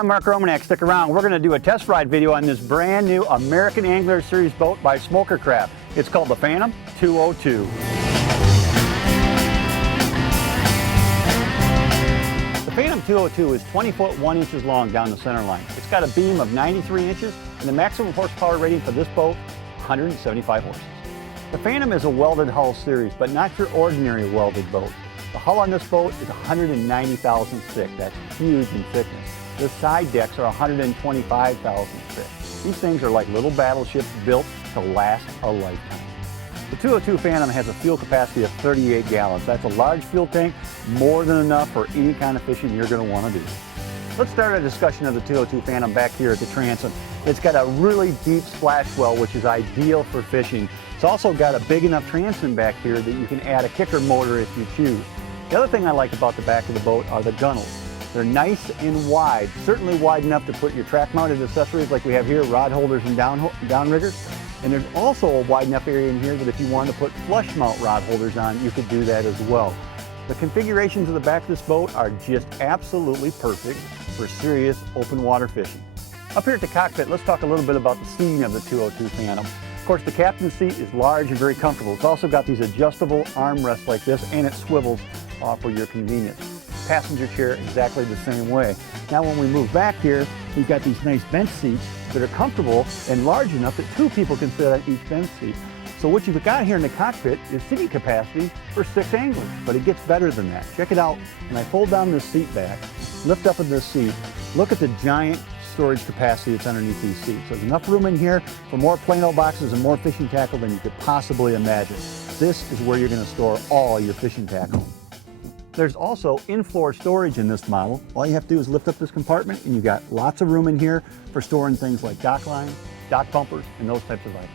I'm Mark Romanek. Stick around. We're going to do a test ride video on this brand new American Angler Series boat by Smokercraft. It's called the Phantom 202. The Phantom 202 is 20 foot 1 inches long down the center line. It's got a beam of 93 inches and the maximum horsepower rating for this boat, 175 horses. The Phantom is a welded hull series, but not your ordinary welded boat. The hull on this boat is 190 thousandths thick. That's huge in thickness. The side decks are 125 thousandths thick. These things are like little battleships built to last a lifetime. The 202 Phantom has a fuel capacity of 38 gallons. That's a large fuel tank, more than enough for any kind of fishing you're going to want to do. Let's start our discussion of the 202 Phantom back here at the Transom. It's got a really deep splash well, which is ideal for fishing. It's also got a big enough transom back here that you can add a kicker motor if you choose. The other thing I like about the back of the boat are the gunnels. They're nice and wide, certainly wide enough to put your track-mounted accessories like we have here, rod holders and downriggers. And there's also a wide enough area in here that if you wanted to put flush mount rod holders on, you could do that as well. The configurations of the back of this boat are just absolutely perfect for serious open water fishing. Up here at the cockpit, let's talk a little bit about the seating of the 202 Phantom. Of course, the captain's seat is large and very comfortable. It's also got these adjustable armrests like this, and it swivels for your convenience. Passenger chair exactly the same way. Now when we move back here, we've got these nice bench seats that are comfortable and large enough that 2 people can sit on each bench seat. So what you've got here in the cockpit is seating capacity for 6 anglers, but it gets better than that. Check it out. When I fold down this seat back, lift up in this seat, look at the giant storage capacity that's underneath these seats. There's enough room in here for more Plano boxes and more fishing tackle than you could possibly imagine. This is where you're going to store all your fishing tackle. There's also in-floor storage in this model. All you have to do is lift up this compartment and you've got lots of room in here for storing things like dock lines, dock bumpers, and those types of items.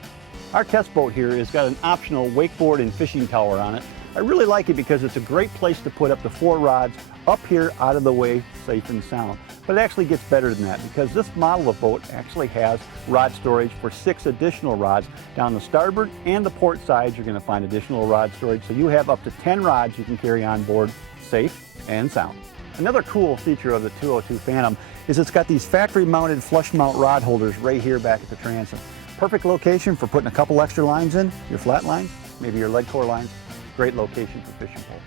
Our test boat here has got an optional wakeboard and fishing tower on it. I really like it because it's a great place to put up to 4 rods up here out of the way, safe and sound. But it actually gets better than that because this model of boat actually has rod storage for 6 additional rods. Down the starboard and the port sides, you're going to find additional rod storage. So you have up to 10 rods you can carry on board, safe and sound. Another cool feature of the 202 Phantom is it's got these factory mounted flush mount rod holders right here back at the transom. Perfect location for putting a couple extra lines in, your flat lines, maybe your lead core lines. Great location for fishing poles.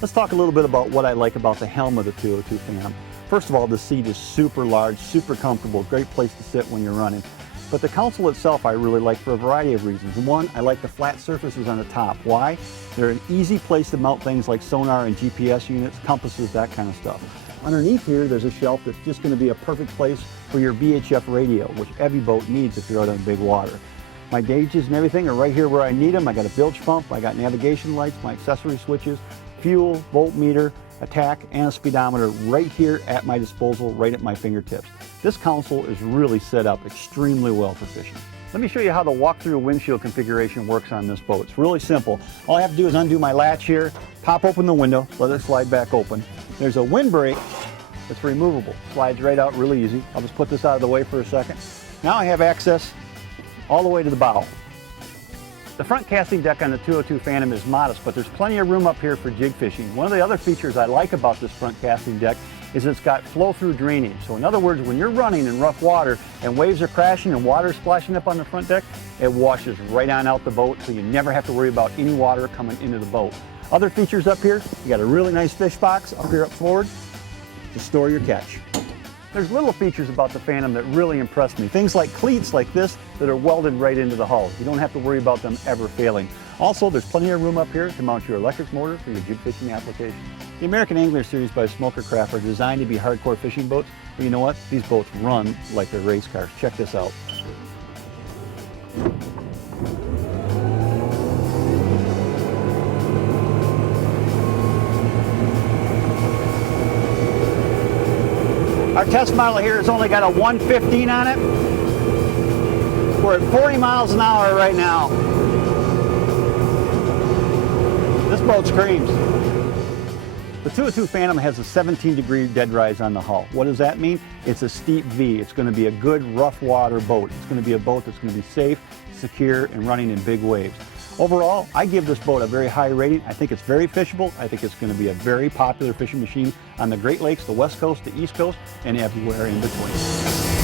Let's talk a little bit about what I like about the helm of the 202 Phantom. First of all, the seat is super large, super comfortable, great place to sit when you're running. But the console itself I really like for a variety of reasons. One, I like the flat surfaces on the top. Why? They're an easy place to mount things like sonar and GPS units, compasses, that kind of stuff. Underneath here, there's a shelf that's just going to be a perfect place for your VHF radio, which every boat needs if you're out on big water. My gauges and everything are right here where I need them. I got a bilge pump, I got navigation lights, my accessory switches, fuel, voltmeter, attack, and a speedometer right here at my disposal, right at my fingertips. This console is really set up extremely well for fishing. Let me show you how the walk-through windshield configuration works on this boat. It's really simple. All I have to do is undo my latch here, pop open the window, let it slide back open. There's a windbreak that's removable. Slides right out really easy. I'll just put this out of the way for a second. Now I have access all the way to the bow. The front casting deck on the 202 Phantom is modest, but there's plenty of room up here for jig fishing. One of the other features I like about this front casting deck is it's got flow-through drainage. So in other words, when you're running in rough water and waves are crashing and water is splashing up on the front deck, it washes right on out the boat, so you never have to worry about any water coming into the boat. Other features up here, you got a really nice fish box up here up forward to store your catch. There's little features about the Phantom that really impressed me. Things like cleats like this that are welded right into the hull. You don't have to worry about them ever failing. Also, there's plenty of room up here to mount your electric motor for your jig fishing application. The American Angler Series by Smokercraft are designed to be hardcore fishing boats, but you know what? These boats run like they're race cars. Check this out. Our test model here has only got a 115 on it. We're at 40 miles an hour right now. This boat screams. The 202 Phantom has a 17-degree dead rise on the hull. What does that mean? It's a steep V. It's going to be a good rough water boat. It's going to be a boat that's going to be safe, secure, and running in big waves. Overall, I give this boat a very high rating. I think it's very fishable. I think it's going to be a very popular fishing machine on the Great Lakes, the West Coast, the East Coast, and everywhere in between.